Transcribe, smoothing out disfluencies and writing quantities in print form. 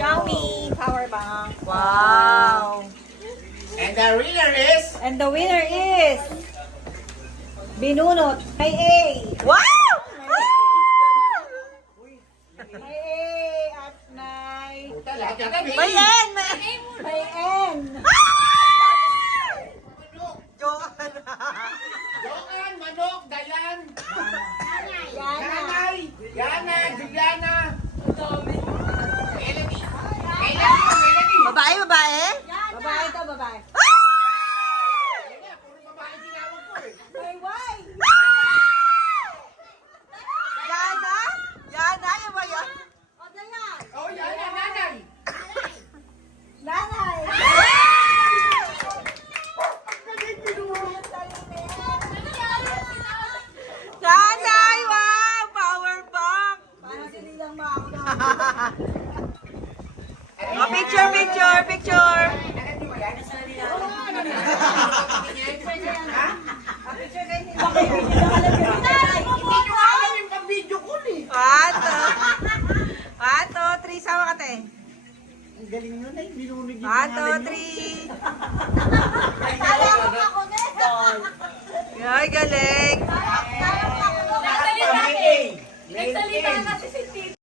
Xiaomi power bank. Wow. And the winner is... And the winner is Binunot. May A. Wow! May A at may Puta, lahat yata may... May N! may N. Manok. Joan! Joan, Manok, Dayan. Yana. Yanay. Yana, Juliana. Melanie. Melanie. Babae, babae? Babae to, babae. Kaya, puro babae tinawag ko eh. May Y. Yana? Yana, yung ba yan? O, Dayan. Oh, Yana, nanay. Nanay. Nanay! Wow! Power bank! Para hindi lang mauna. Oh, picture, picture, picture! Picture kayo nila. Nanay. Hindi nyo alam yung pang-video ko eh. 1, 2, 3, sama ka te. Ang galing nun eh, binunod 1, 2, 3.